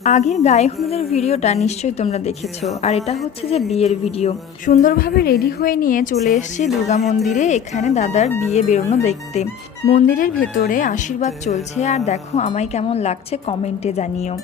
আগের গায়ে হলুদের ভিডিওটা নিশ্চয়ই তোমরা দেখেছো, আর এটা হচ্ছে যে বিয়ের ভিডিও। সুন্দরভাবে রেডি হয়ে নিয়ে চলে এসেছি দুর্গা মন্দিরে, এখানে দাদার বিয়ে বেরোনো দেখতে। মন্দিরের ভেতরে আশীর্বাদ চলছে, আর দেখো আমায় কেমন লাগছে কমেন্টে জানিও।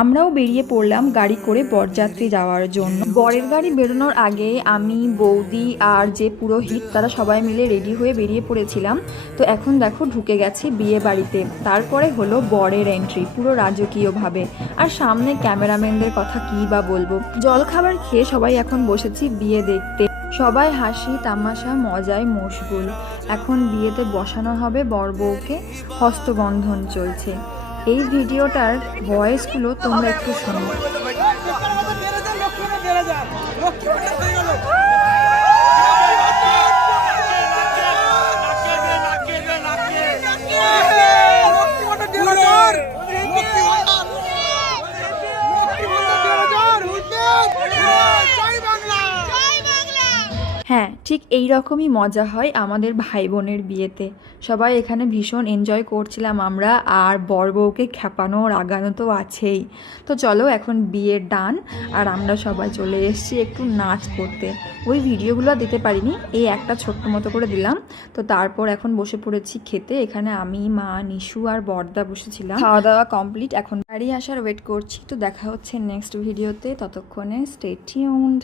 আমরাও বেরিয়ে পড়লাম গাড়ি করে বরযাত্রী যাওয়ার জন্য। বরের গাড়ি বেরোনোর আগে আমি, বৌদি আর যে পুরোহিত তারা সবাই মিলে রেডি হয়ে বেরিয়ে পড়েছিলাম। তো এখন দেখো ঢুকে গেছি বিয়ে বাড়িতে। তারপরে হলো বরের এন্ট্রি পুরো রাজকীয়ভাবে। আর সামনে ক্যামেরাম্যানদের কথা কী বা বলবো। জলখাবার খেয়ে সবাই এখন বসেছি বিয়ে দেখতে। সবাই হাসি তামাশা মজায় মশগুল। এখন বিয়েতে বসানো হবে বর বউকে, হস্তবন্ধন চলছে। এই ভিডিওটার ভয়েসগুলো তোমরা একটু শোনো। হ্যাঁ, ঠিক এই রকমই মজা হয় আমাদের ভাই বোনের বিয়েতে। সবাই এখানে ভীষণ এনজয় করছিলাম আমরা, আর বর বউকে খ্যাপানো রাগানো তো আছেই। তো চলো এখন বিয়ের ডান, আর আমরা সবাই চলে এসেছি একটু নাচ করতে। ওই ভিডিওগুলো দিতে পারিনি, এই একটা ছোট্ট মতো করে দিলাম। তো তারপর এখন বসে পড়েছি খেতে। এখানে আমি, মা, নিশু আর বড়দা বসেছিলাম। খাওয়া দাওয়া কমপ্লিট, এখন বাড়ি আসার ওয়েট করছি। তো দেখা হচ্ছে নেক্সট ভিডিওতে, ততক্ষণে স্টে টিউনড।